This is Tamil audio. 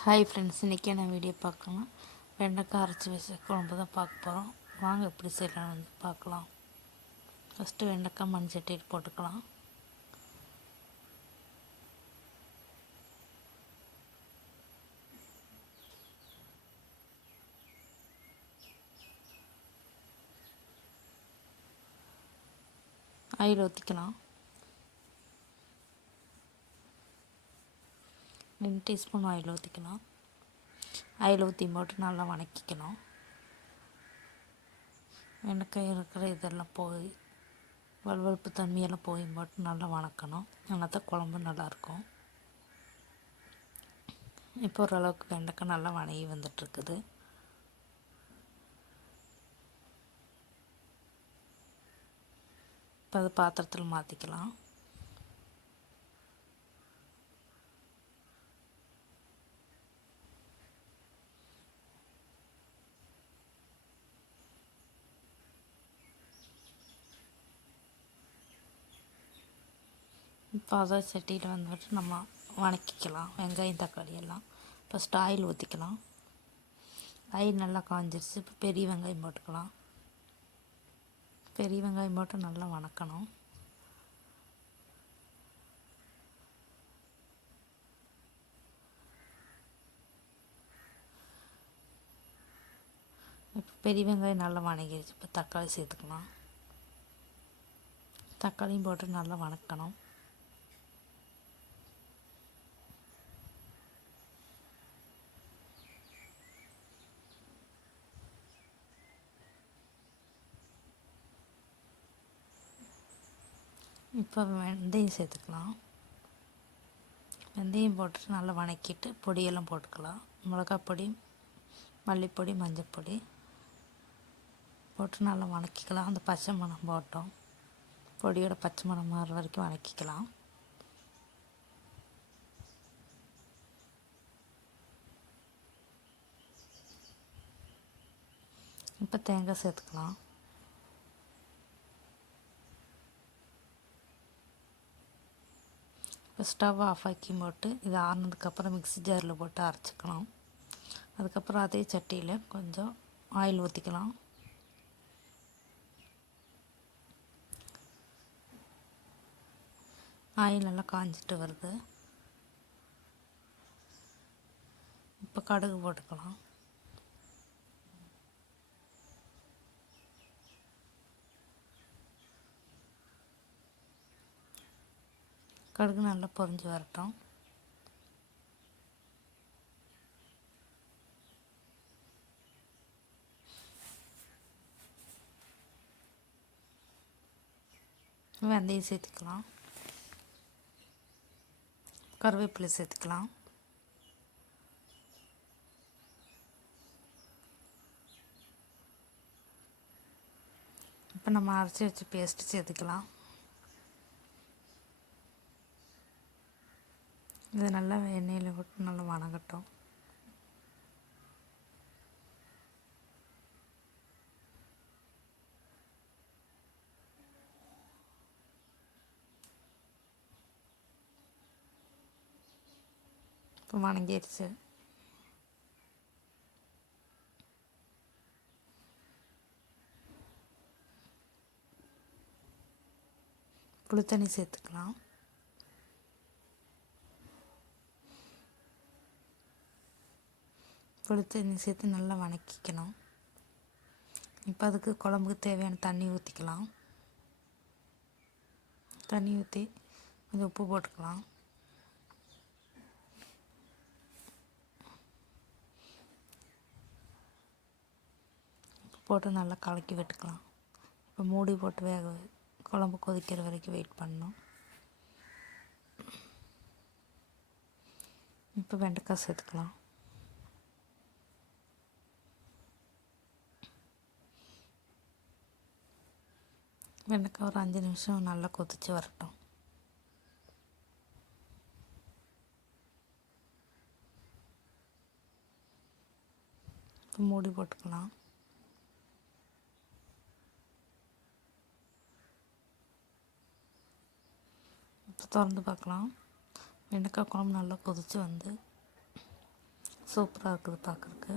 ஹாய் ஃப்ரெண்ட்ஸ், இன்றைக்கி என்ன வீடியோ பார்க்கலாம். வெண்டைக்காய் அரைச்சி வச்ச குழம்பு தான் பார்க்க போகிறோம். வாங்க எப்படி செய்யலாம் வந்து பார்க்கலாம். ஃபஸ்ட்டு வெண்டைக்காய் மண் சட்டியில் போட்டுக்கலாம். ஆயில் ஊற்றிக்கலாம். 2 டீஸ்பூன் ஆயில் ஊற்றிக்கலாம். ஆயில் ஊற்றி போட்டு நல்லா வதக்கிக்கணும். வெண்டைக்காய் இருக்கிற இதெல்லாம் போய் வலுவழுப்பு தண்ணியெல்லாம் போய் போட்டு நல்லா வதக்கணும். நல்லா தான் குழம்பு நல்லாயிருக்கும். இப்போ ஓரளவுக்கு வெண்டைக்காய் நல்லா வதங்கி வந்துட்டுருக்குது. இப்போ அது பாத்திரத்தில் மாற்றிக்கலாம். இப்போ அதை சட்டியில் வந்துட்டு நம்ம வதக்கிக்கலாம். வெங்காயம் தக்காளி எல்லாம் ஃபஸ்ட்டு ஆயில் ஊற்றிக்கலாம். ஆயில் நல்லா காஞ்சிருச்சு. இப்போ பெரிய வெங்காயம் போட்டுக்கலாம். பெரிய வெங்காயம் போட்டு நல்லா வதக்கணும். இப்போ பெரிய வெங்காயம் நல்லா வதங்கிடுச்சு. இப்போ தக்காளி சேர்த்துக்கலாம். தக்காளியும் போட்டு நல்லா வதக்கணும். இப்போ வெந்தயம் சேர்த்துக்கலாம். வெந்தயம் போட்டுட்டு நல்லா வதக்கிட்டு பொடியெல்லாம் போட்டுக்கலாம். மிளகாய் பொடி, மல்லிப்பொடி, மஞ்சள் பொடி போட்டு நல்லா வதக்கிக்கலாம். அந்த பச்சை மணம் போட்டோம். பொடியோட பச்சை மணம் மாறுற வரைக்கும் வதக்கிக்கலாம். இப்போ தேங்காய் சேர்த்துக்கலாம். இப்போ ஸ்டவ் ஆஃப் ஆக்கி போட்டு இது ஆறுனதுக்கப்புறம் மிக்ஸி ஜாரில் போட்டு அரைச்சிக்கலாம். அதுக்கப்புறம் அதே சட்டியில் கொஞ்சம் ஆயில் ஊற்றிக்கலாம். ஆயில் நல்லா காஞ்சிட்டு வருது. இப்போ கடுகு போட்டுக்கலாம். கடுகு நல்லா பொரிஞ்சு வரட்டும். வெந்தயம் சேர்த்துக்கலாம். கருவேப்பிலை சேர்த்துக்கலாம். இப்போ நம்ம அரைச்சி வச்சு பேஸ்ட்டு சேர்த்துக்கலாம். இது நல்லா எண்ணெயில் விட்டு நல்லா வதங்கட்டும். இப்போ வதங்கிடுச்சு. புளித்தண்ணி சேர்த்துக்கலாம். புளித்தண்ணி சேர்த்து நல்லா வதக்கிக்கணும். இப்போ அதுக்கு குழம்புக்கு தேவையான தண்ணி ஊற்றிக்கலாம். தண்ணி ஊற்றி கொஞ்சம் உப்பு போட்டுக்கலாம். உப்பு போட்டு நல்லா கலக்கி விட்டுக்கலாம். இப்போ மூடி போட்டு குழம்பு கொதிக்கிற வரைக்கும் வெயிட் பண்ணணும். இப்போ வெண்டைக்காய் சேர்த்துக்கலாம். வெண்டைக்காய் ஒரு 5 நிமிஷம் நல்லா கொதித்து வரட்டும். இப்போ மூடி போட்டுக்கலாம். இப்போ திறந்து பார்க்கலாம். வெண்டைக்காய் குழம்பு நல்லா கொதித்து வந்து சூப்பராக இருக்குது பார்க்குறக்கு.